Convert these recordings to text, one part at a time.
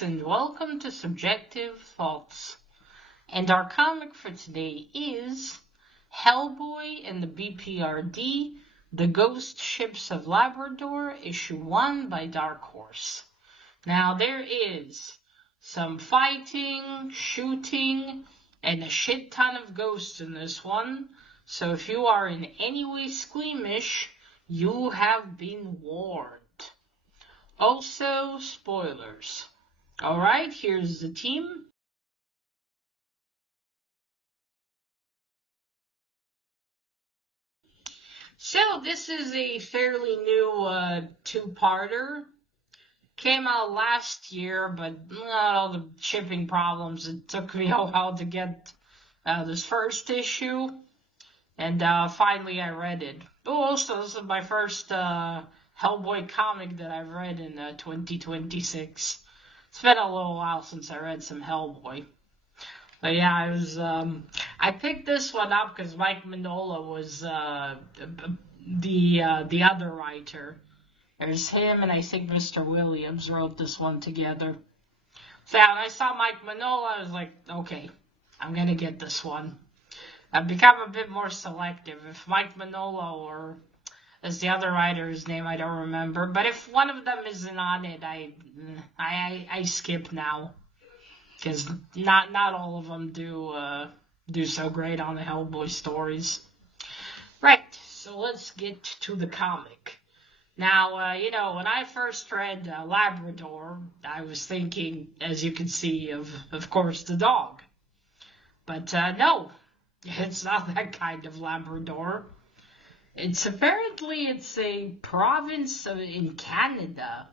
folks, and welcome to Subjective Thoughts. And our comic for today is Hellboy and the B.P.R.D, The Ghost Ships of Labrador, issue 1 by Dark Horse. Now, there is some fighting, shooting, and a shit ton of ghosts in this one. So if you are in any way squeamish, you have been warned. Also, spoilers. Alright, here's the team. So, this is a fairly new two-parter. Came out last year, but all the shipping problems, it took me a while to get this first issue. And finally I read it. Oh, also, this is my first Hellboy comic that I've read in 2026. It's been a little while since I read some Hellboy. But yeah, it was, I picked this one up because Mike Mignola was the other writer. There's him and I think Mr. Williams wrote this one together. So yeah, when I saw Mike Mignola, I was like, okay, I'm gonna get this one. I've become a bit more selective. If Mike Mignola or as the other writer's name, I don't remember. But if one of them isn't on it, I skip now, because not all of them do so great on the Hellboy stories. Right. So let's get to the comic. Now, when I first read Labrador, I was thinking, as you can see, of course, the dog. But no, it's not that kind of Labrador. It's a province in Canada.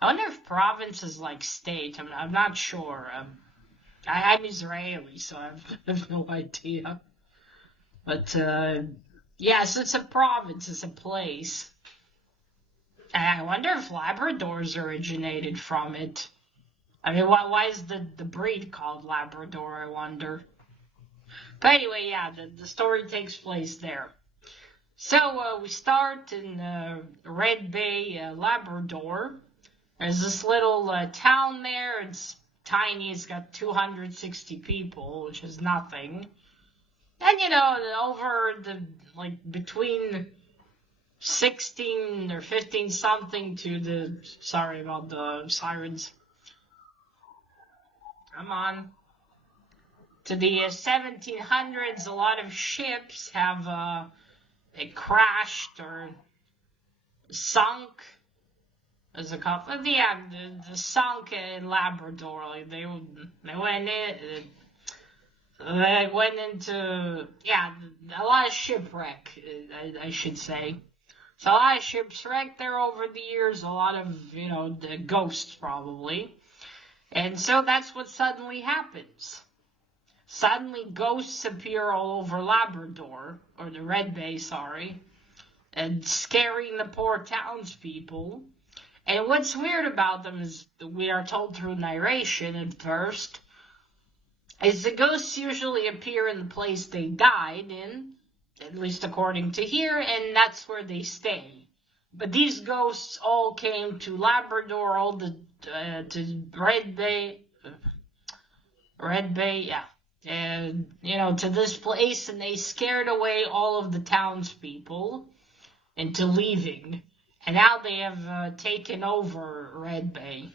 I wonder if province is like state. I'm not sure. I'm Israeli, so I have no idea. But yes, it's a province. It's a place. I wonder if Labradors originated from it. I mean, why is the breed called Labrador, I wonder? But anyway, yeah, the story takes place there. So, we start in Red Bay, Labrador. There's this little town there. It's tiny. It's got 260 people, which is nothing. And, between 16 or 15 something to sorry about the sirens. Come on. To the 1700s, a lot of ships have, they crashed or sunk, as a couple. Yeah, the sunk in Labrador. Like they went into a lot of shipwreck. I should say. So a lot of ships wrecked there over the years. A lot of the ghosts probably, and so that's what suddenly happens. Suddenly, ghosts appear all over Labrador, or the Red Bay, sorry, and scaring the poor townspeople. And what's weird about them is, we are told through narration at first, is the ghosts usually appear in the place they died in, at least according to here, and that's where they stay. But these ghosts all came to Labrador, to Red Bay, yeah. And, to this place, and they scared away all of the townspeople into leaving. And now they have taken over Red Bay.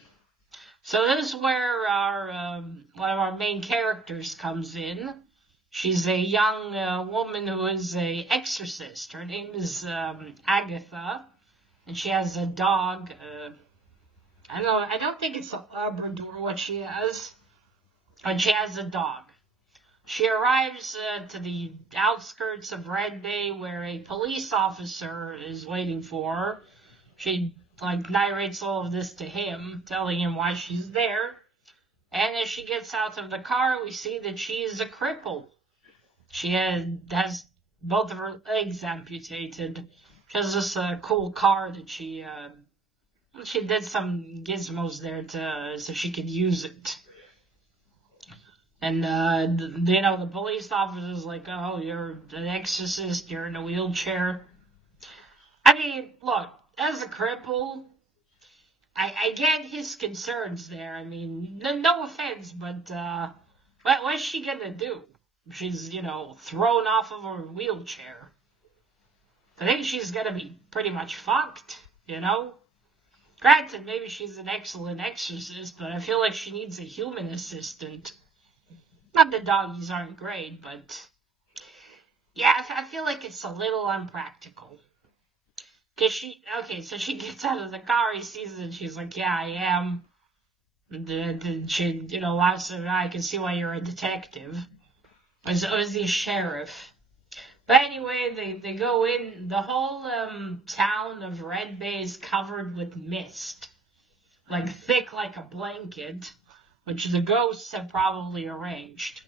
So this is where one of our main characters comes in. She's a young woman who is an exorcist. Her name is Agatha, and she has a dog. I don't think it's a Labrador what she has, but she has a dog. She arrives to the outskirts of Red Bay where a police officer is waiting for her. She, narrates all of this to him, telling him why she's there. And as she gets out of the car, we see that she is a cripple. She has both of her legs amputated. She has this cool car that she did some gizmos there so she could use it. And, the police officer's like, oh, you're an exorcist, you're in a wheelchair. I mean, look, as a cripple, I get his concerns there. I mean, no offense, but what's she gonna do? She's, thrown off of her wheelchair. I think she's gonna be pretty much fucked. Granted, maybe she's an excellent exorcist, but I feel like she needs a human assistant. Not that doggies aren't great, but yeah, I feel like it's a little unpractical. So she gets out of the car, he sees it, and she's like, yeah, I am. She, laughs at her, I can see why you're a detective. Or is he a sheriff? But anyway, they go in. The whole town of Red Bay is covered with mist. Like, thick like a blanket, which the ghosts have probably arranged.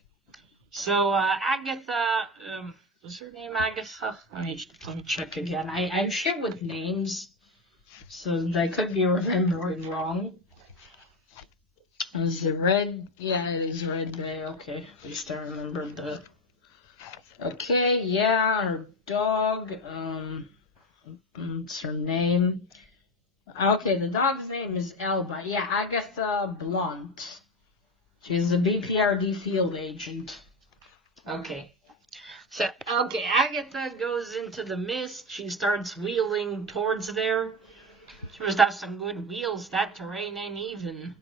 So, Agatha, was her name Agatha? Let me check again. I'm shit with names, so I could be remembering wrong. Is it Red? Yeah, it is Red Bay. Okay, at least I remembered the... Okay, yeah, her dog, what's her name? Okay, the dog's name is Elba. Yeah, Agatha Blunt. She's a B.P.R.D. field agent. Okay. So, Agatha goes into the mist. She starts wheeling towards there. She must have some good wheels. That terrain ain't even.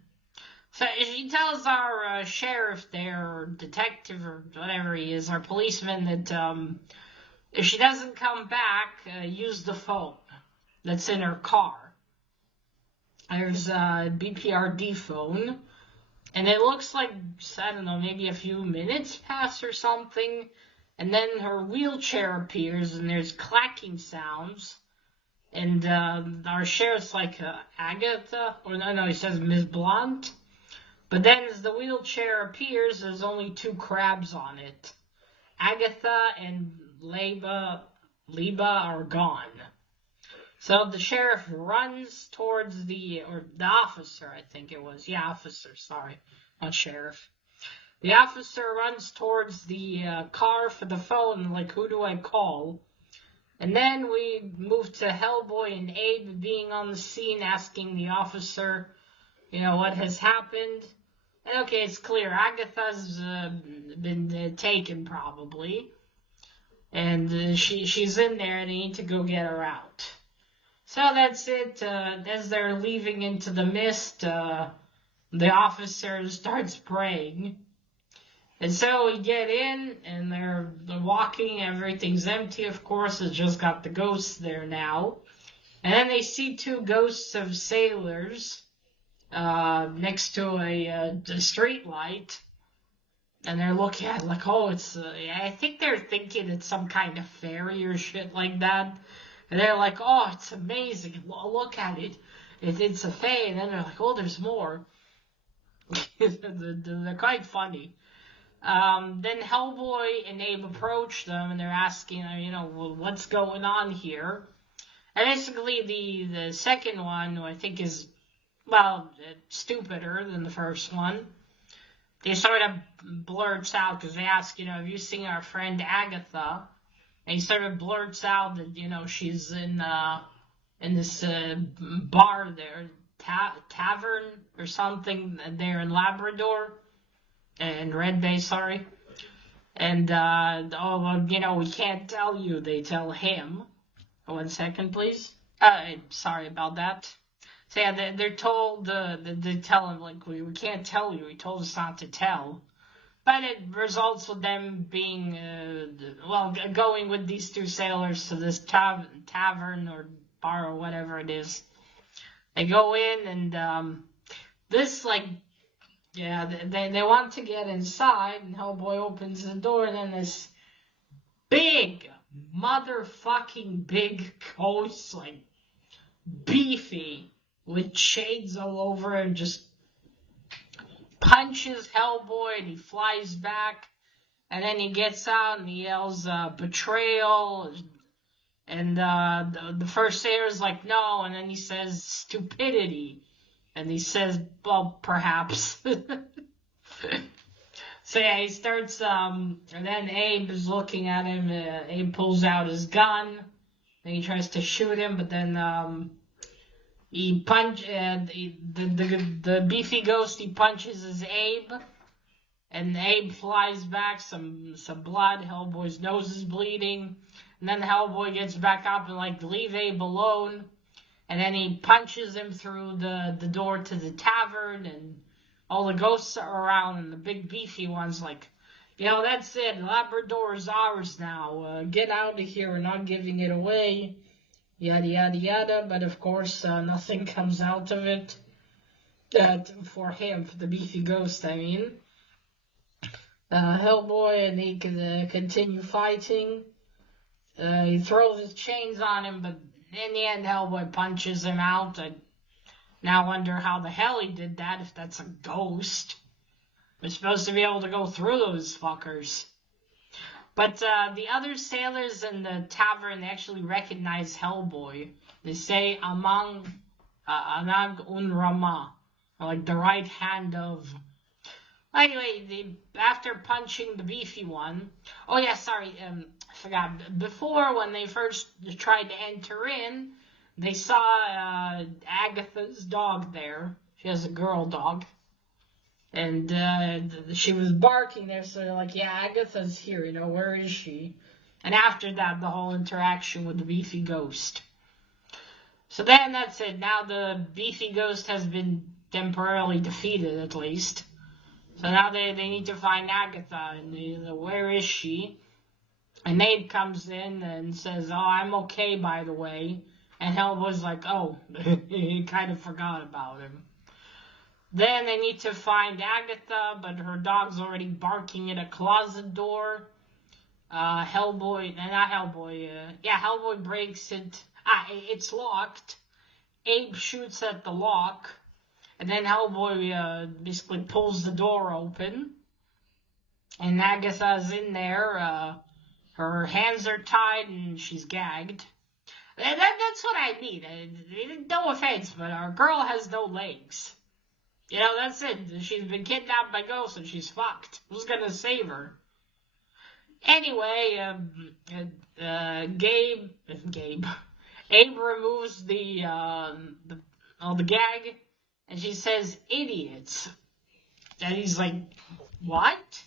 So she tells our sheriff there, or detective, or whatever he is, our policeman, that if she doesn't come back, use the phone that's in her car. There's a B.P.R.D. phone, and it looks like, I don't know, maybe a few minutes pass or something, and then her wheelchair appears, and there's clacking sounds, and our sheriff's like, Agatha? Or no, he says Ms. Blunt. But then as the wheelchair appears, there's only 2 crabs on it. Agatha and Leba are gone. So the sheriff runs towards or the officer, I think it was. Yeah, officer, sorry. Not sheriff. The officer runs towards the car for the phone, like, who do I call? And then we move to Hellboy and Abe being on the scene, asking the officer, what has happened. And okay, it's clear. Agatha's been taken, probably. And she's in there, and they need to go get her out. So that's it. As they're leaving into the mist, the officer starts praying. And so we get in, and they're walking. Everything's empty, of course. It's just got the ghosts there now. And then they see 2 ghosts of sailors next to a street light, and they're looking at it like, oh, it's, I think they're thinking it's some kind of fairy or shit like that, and they're like, oh, it's amazing, look at it, it's a fae, and then they're like, oh, there's more. They're quite funny. Then Hellboy and Abe approach them, and they're asking, well, what's going on here? And basically, the second one, who I think is, stupider than the first one, they sort of blurts out, because they ask, have you seen our friend Agatha? And he sort of blurts out that, she's in this bar there, tavern or something there in Labrador, in Red Bay, sorry. And, we can't tell you, they tell him. 1 second, please. Sorry about that. So yeah, they're told, they tell him, like, we can't tell you, he told us not to tell. But it results with them being, going with these 2 sailors to this tavern or bar or whatever it is. They go in, and they want to get inside, and Hellboy opens the door, and then this big, motherfucking big ghost, like, beefy, with shades all over him, just punches Hellboy, and he flies back, and then he gets out and he yells, betrayal, and the first sailor's like, no, and then he says, stupidity, and he says, well, perhaps. So yeah, he starts, and then Abe is looking at him, Abe pulls out his gun, then he tries to shoot him, but then, He the beefy ghost, he punches his Abe, and Abe flies back, some blood, Hellboy's nose is bleeding, and then Hellboy gets back up and like, leave Abe alone, and then he punches him through the door to the tavern, and all the ghosts are around, and the big beefy one's like, that's it, Labrador is ours now, get out of here, we're not giving it away, yada yada yada, but of course nothing comes out of it, for him, for the beefy ghost, I mean. Hellboy, and he can continue fighting. He throws his chains on him, but in the end, Hellboy punches him out. I now wonder how the hell he did that, if that's a ghost. We're supposed to be able to go through those fuckers. But the other sailors in the tavern, they actually recognize Hellboy. They say, Amang Anag Unrama, like the right hand of... Anyway, after punching the beefy one... Oh yeah, sorry, I forgot. Before, when they first tried to enter in, they saw Agatha's dog there. She has a girl dog. And she was barking there, so they're like, yeah, Agatha's here, where is she? And after that, the whole interaction with the beefy ghost. So then that's it. Now the beefy ghost has been temporarily defeated, at least. So now they need to find Agatha, and where is she? And Abe comes in and says, oh, I'm okay, by the way. And Hellboy's like, oh, he kind of forgot about him. Then they need to find Agatha, but her dog's already barking at a closet door. Hellboy breaks it. It's locked. Abe shoots at the lock. And then Hellboy basically pulls the door open. And Agatha's in there. Her hands are tied and she's gagged. That's what I mean. No offense, but our girl has no legs. That's it. She's been kidnapped by ghosts and she's fucked. Who's gonna save her? Anyway, Abe removes the gag, and she says, idiots. And he's like, what?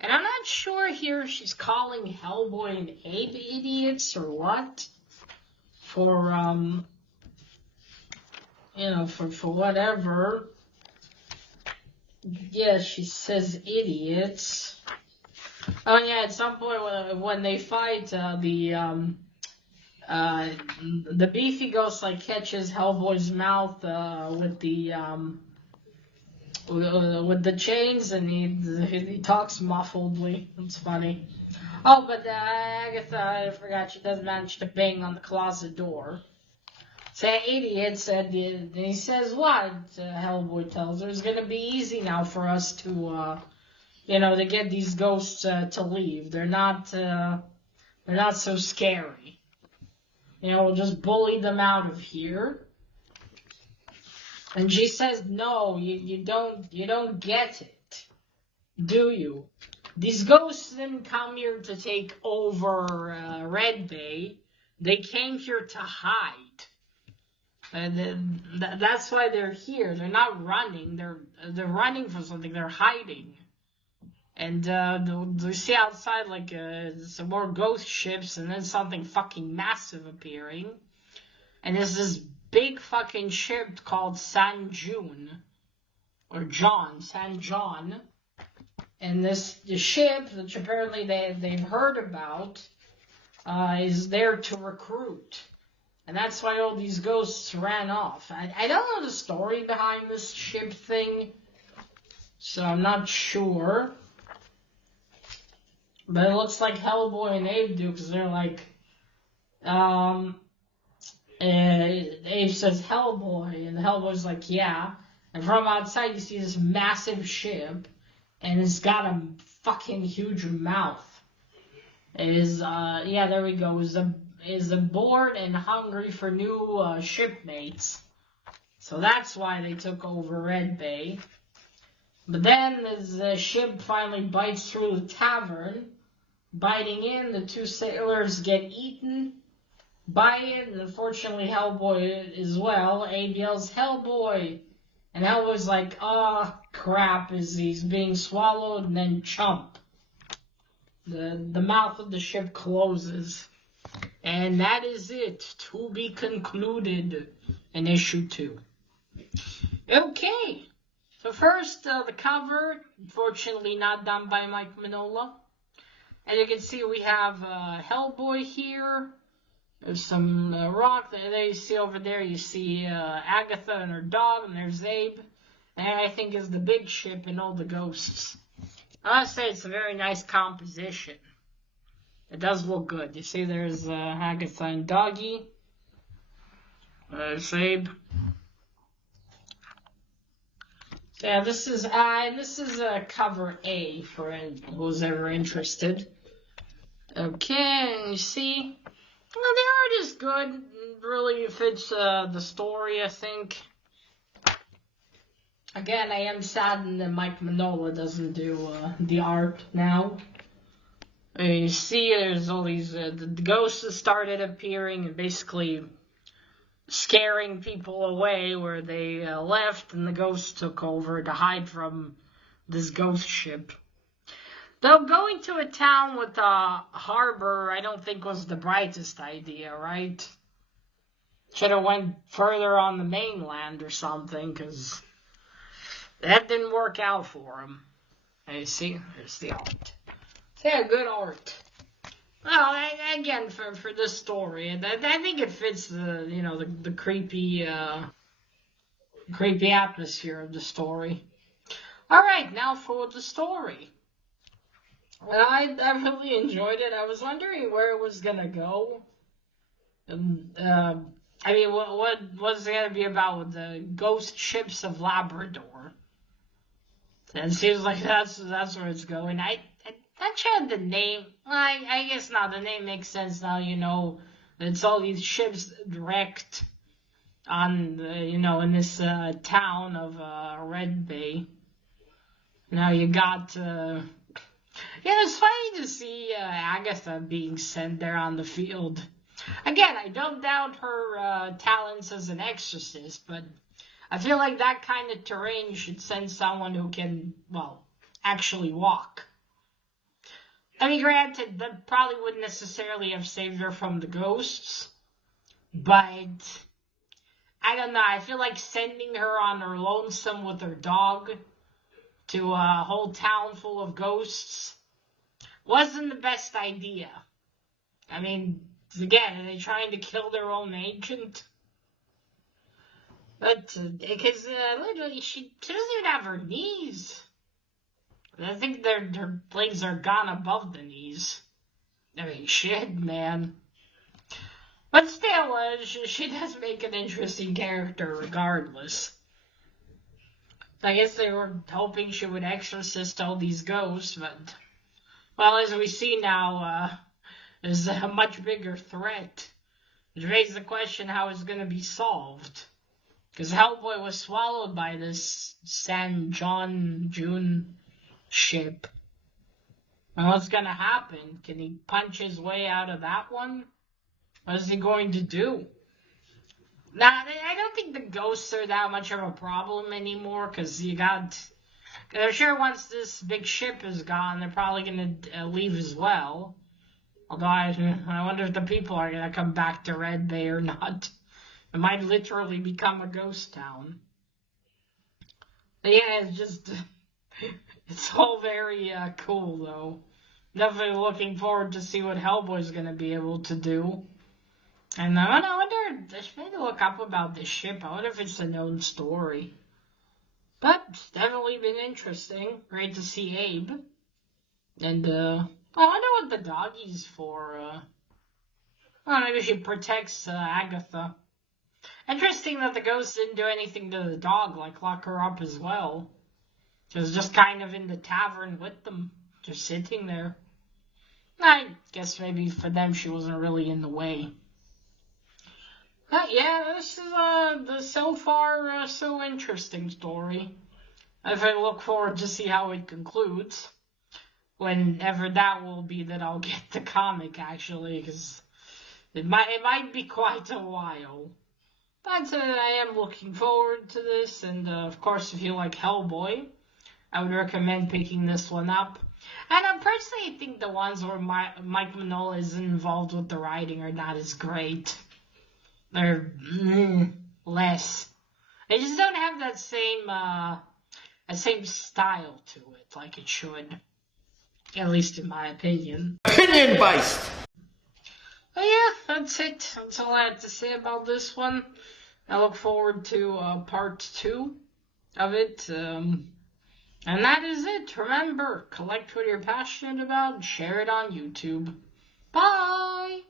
And I'm not sure here if she's calling Hellboy and Abe idiots or what. For whatever. Yeah, she says idiots. Oh yeah, at some point when they fight, the beefy ghost catches Hellboy's mouth with the chains, and he talks muffledly. It's funny. Oh, but Agatha, I forgot, she does manage to bang on the closet door. So idiot said, and he says, what? Hellboy tells her, it's gonna be easy now for us to, to get these ghosts to leave. They're not so scary. We'll just bully them out of here. And she says, no, you don't get it, do you? These ghosts didn't come here to take over Red Bay. They came here to hide. That's why they're here. They're not running. They're running from something. They're hiding. And we see outside some more ghost ships, and then something fucking massive appearing. And there's this big fucking ship called San John. And the ship, which apparently they've heard about, is there to recruit. And that's why all these ghosts ran off. I don't know the story behind this ship thing, so I'm not sure. But it looks like Hellboy and Abe do, because they're like, Abe says Hellboy, and Hellboy's like, yeah. And from outside you see this massive ship, and it's got a fucking huge mouth. There we go, is bored and hungry for new shipmates. So that's why they took over Red Bay. But then as the ship finally bites through the tavern, biting in, the two sailors get eaten. buy it, and unfortunately Hellboy as well. Abe yells, Hellboy! And Hellboy's like, oh, crap, as he's being swallowed, and then chump. The mouth of the ship closes. And that is it. To be concluded in issue 2. Okay. So first, the cover, unfortunately not done by Mike Mignola. As you can see, we have Hellboy here. There's some rock. There you see over there, you see Agatha and her dog, and there's Abe. And I think is the big ship and all the ghosts. I must say it's a very nice composition. It does look good. You see there's Agatha and Doggy. There's Abe. So yeah, this is cover A for who's ever interested. Okay, and you see, well, the art is good. It really fits the story, I think. Again, I am saddened that Mike Mignola doesn't do the art now. You see, there's all these the ghosts started appearing and basically scaring people away where they left, and the ghosts took over to hide from this ghost ship. Though going to a town with a harbor, I don't think was the brightest idea, right? Should have went further on the mainland or something, because that didn't work out for him. And you see, there's the art. Yeah, good art. Well, again, for this story, I think it fits the creepy atmosphere of the story. All right, now for the story. I really enjoyed it. I was wondering where it was gonna go. And I mean, what was it gonna be about with the ghost ships of Labrador? And it seems like that's where it's going. I actually had the name. Well, I guess now the name makes sense now. You know, it's all these ships wrecked on in this town of Red Bay. Now you got. Yeah, it's funny to see Agatha being sent there on the field. Again, I don't doubt her talents as an exorcist, but I feel like that kind of terrain should send someone who can, well, actually walk. I mean, granted, that probably wouldn't necessarily have saved her from the ghosts, but I don't know. I feel like sending her on her lonesome with her dog to a whole town full of ghosts wasn't the best idea. I mean, again, are they trying to kill their own agent? But, because literally, she doesn't even have her knees. I think her legs are gone above the knees. I mean, shit, man. But still, she does make an interesting character regardless. I guess they were hoping she would exorcist all these ghosts, but, well, as we see now, there's a much bigger threat. Which raises the question how it's going to be solved. Because Hellboy was swallowed by this San June ship. And what's going to happen? Can he punch his way out of that one? What is he going to do? Now, I don't think the ghosts are that much of a problem anymore, because I'm sure once this big ship is gone, they're probably going to leave as well. Although I wonder if the people are going to come back to Red Bay or not. It might literally become a ghost town. But yeah, it's all very cool, though. Definitely looking forward to see what Hellboy's going to be able to do. And I wonder, I should maybe look up about this ship. I wonder if it's a known story. But it's definitely been interesting. Great to see Abe. And, I wonder what the doggy's for. Maybe she protects Agatha. Interesting that the ghost didn't do anything to the dog, like lock her up as well. She was just kind of in the tavern with them, just sitting there. I guess maybe for them she wasn't really in the way. But yeah, this is the so far so interesting story. I look forward to see how it concludes. Whenever that will be that I'll get the comic, actually, because It might be quite a while. But I am looking forward to this, and of course, if you like Hellboy, I would recommend picking this one up. And I personally think the ones where Mike Mignola is involved with the writing are not as great. They're less. They just don't have that same style to it like it should. At least in my opinion. Opinion based! But yeah, that's it. That's all I have to say about this one. I look forward to part 2 of it. And that is it. Remember, collect what you're passionate about and share it on YouTube. Bye!